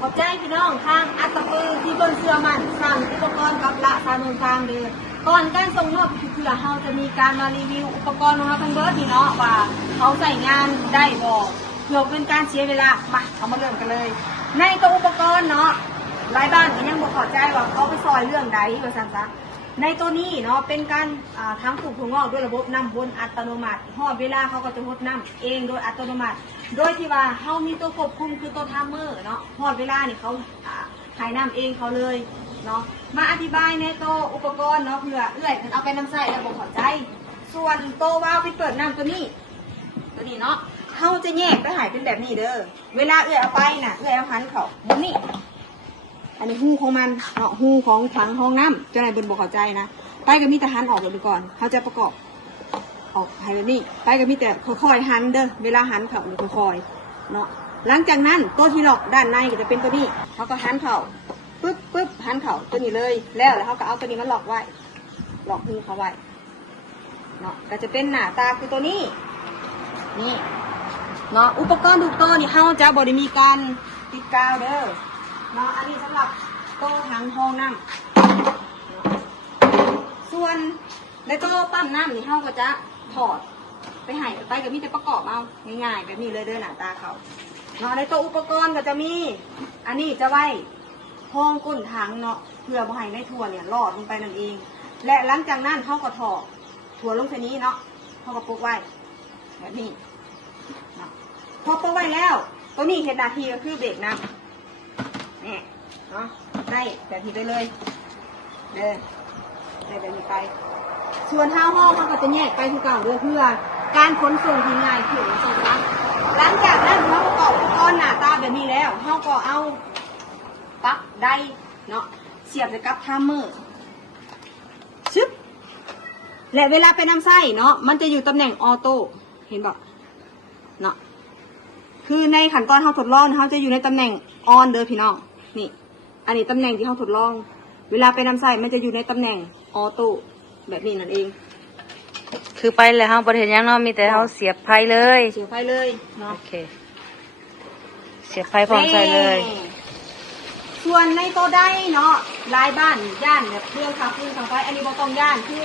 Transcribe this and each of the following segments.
ขอบใจพี่น้องทางอัตตปือที่เบิ่งเสื้อมันสั่งอุปกรณ์กับละสานุนทางเดินก่อนการส่งมอบเพื่อเราจะมีการมารีวิวอุปกรณ์ของเราทั้งเบิร์ดนี่เนาะว่าเขาใส่งานได้บ่เพื่อเป็นการเสียเวลามาเอามาเริ่มกันเลย ในตัวอุปกรณ์เนาะหลายบ้านก็ยังบอกขอใจว่าเขาไปซอยเรื่องใดว่าซั่นซะในตัวนี้เนาะเป็นการทั้งปลูกถั่วงอกด้วยระบบน้ำวนอัตโนมัติหอดเวลาเขาก็จะหดน้ำเองโดยอัตโนมัติโดยที่ว่าเขามีตัวควบคุมคือตัวไทม์เมอร์เนาะหอดเวลาเนี่ยเขาหายน้ำเองเขาเลยเนาะมาอธิบายในตัวอุปกรณ์เนาะเพื่อเอาไปน้ำใส่ระบบขอใจส่วนตัววาล์วไปเปิดน้ำตัวนี้เนาะเขาจะแยกไปหายเป็นแบบนี้เด้อเวลาเอาไปน่ะเอาหันเขาบนนี้อันนี้หูของมันเนาะหูของถังห้องน้ำจะไหนบนบอกเข้าใจนะไปก็มีแต่หันออกเลยก่อนเขาจะประกอบออกให้แบบนี้ไปก็มีแต่ค่อยๆหันเด้อเวลาหันเขาค่อยๆเนาะหลังจากนั้นตัวที่ล็อกด้านในก็จะเป็นตัวนี้เขาก็หันเขาปึ๊บหันเขาตัวนี้เลยแล้วเขาก็เอาตัวนี้มาล็อกไว้ล็อกหูเขาไว้เนาะก็จะเป็นหน้าตาคือตัวนี้นี่เนาะอุปกรณ์ทุกตัวนี่เขาจะบริมีการติดกาวเด้อเนาะอันนี้สำหรับโต๊ะถังห้องน้ำส่วนในโต๊ะปั้มน้ำนี่เขาก็จะถอดไปกับมีแต่ประกอบเอาง่ายๆแบบนี้เลยเด้อหน้าตาเขาเนาะในโต๊ะอุปกรณ์ก็จะมีอันนี้จะไว้ห้องก้นถังเนาะเพื่อบ่ให้ในถั่วเนี่ยรอดลงไปนั่นเองและหลังจากนั้นเขาก็ถอดถั่วลงแค่นี้เนาะเขาก็ปกไว้แบบนี้พอปกไว้แล้วตัวนี้เห็นหน้าที่ก็คือเบรกน้ำนี่เนาะได้แบบนี้ไปเลยเดินได้แบบนี้ไปส่วนท้าห้องเขาก็จะแยกไปคือเก่าด้วยเพื่อการขนส่งที่ง่ายขึ้นส่งนะหลังจากนั้นเขาประกอบอุปกรณ์หน้าตาแบบนี้แล้วเขาก็เอาปลั๊กได้เนาะเสียบกับไทม์เมอร์ชึบและเวลาไปนำไส้เนาะมันจะอยู่ตำแหน่งออโต้เห็นบอกเนาะคือในขั้นตอนเขาทดลองเขาจะอยู่ในตำแหน่งออนเด้อพี่น้องนี่อันนี้ตำแหน่งที่เขาทดลองเวลาไปนำไส้มันจะอยู่ในตำแหน่งออโต้แบบนี้นั่นเองคือไปเลยเขาประเทศยังเนาะมีแต่เขาเสียบไฟเลยเสียบไฟเลยเนาะโอเคเสียบไฟพร้อมใส่เลยส่วนในโต๊ะได้เนาะลายบ้านย่านแบบเครื่องคาฟืนทางไฟอันนี้บ่ต้องย่านคือ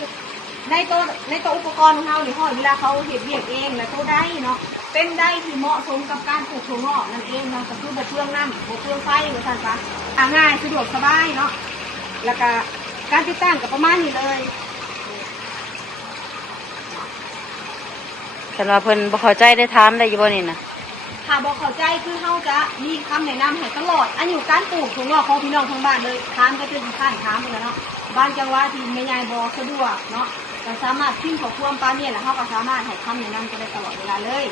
ในโต๊ะอุปกรณ์ของเขาเนี่ยเวลาเขาเห็ดเวียกเองและโต๊ะได้เนาะเป็นได้ที่เหมาะสมกับการปลูกถั่วงอกนั่นเองเนาะก็คือบ่เปลืองน้ำบ่เปลืองไฟเหมือนกันปะง่ายสะดวกสบายเนาะแล้วก็การติดตั้งกับประมาณนี้เลยแต่ว่าเพิ่นบ่เข้าใจได้ถามได้อยู่บ่นี่นะถ้าบอกเข้าใจคือเขาจะมีคำแนะนำให้ตลอดอันอยู่การปลูกถั่วงอกของพี่น้องทั้งบ้านเลยถามก็จะข้านถามไปแล้วเนาะบ้านจังหวัดที่ไม่ใหญ่บ่สะดวกเนาะก็สามารถพิมพ์ข้อความปาเนี่ยแล้วเขาก็สามารถให้คำแนะนำกันได้ตลอดเวลาเลย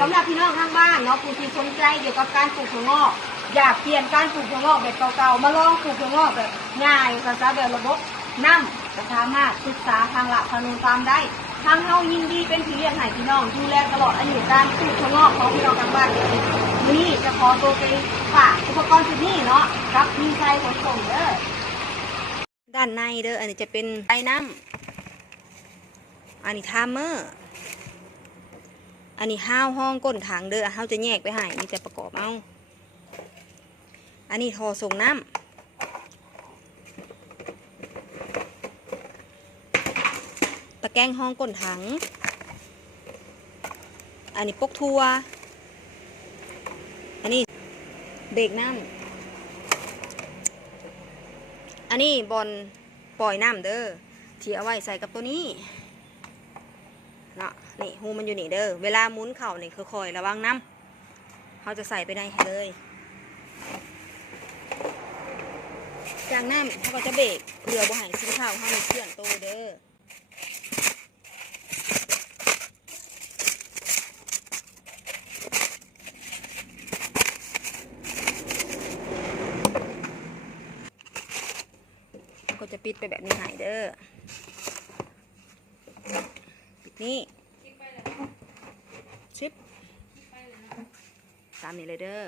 สำหรับพี่น้องทางบ้านเนาะผู้ที่สนใจเกี่ยวกับการปลูกถั่วงอกอยากเปลี่ยนการปลูกถั่วงอกแบบเก่าๆมาลองปลูกถั่วงอกแบบง่ายภาษาแบบระบบน้ำก็สามารถศึกษาทางหลักทางนูนตามได้ทางเฮายินดีเป็นพี่เลี้ยงให้พี่น้องดูแลตลอดอายุการปลูกถั่วงอกของพี่น้องทางบ้านนี่จะขอตัวไปฝากอุปกรณ์ชุดนี้เนาะรับมีใจขนส่งเด้อด้านในเด้ออันนี้จะเป็นไอ้น้ำอันนี้ไทม์เมอร์อันนี้ห้าวห้องก้นถังเด้อเฮาจะแยกไปให้มีแต่ประกอบเอาอันนี้ท่อส่งน้ำตะแกรงห้องก้นถังอันนี้ปกทัวอันนี้เบรกน้ำอันนี้บอลปล่อยน้ำเด้อที่เอาไว้ใส่กับตัวนี้เนาะนี่หูมันอยู่นี่เด้อเวลาหมุนเข่านี่คือคอยระวังน้ำเขาจะใส่ไปในให้เลยจากน้ำเขาก็จะเบรกเพื่อบ่ให้ชิ้นข้าวเขาเคลื่อนตัวเด้อก็จะปิดไปแบบนี้หายเด้อปิดนี่ชิปตามนี้เลยเด้อ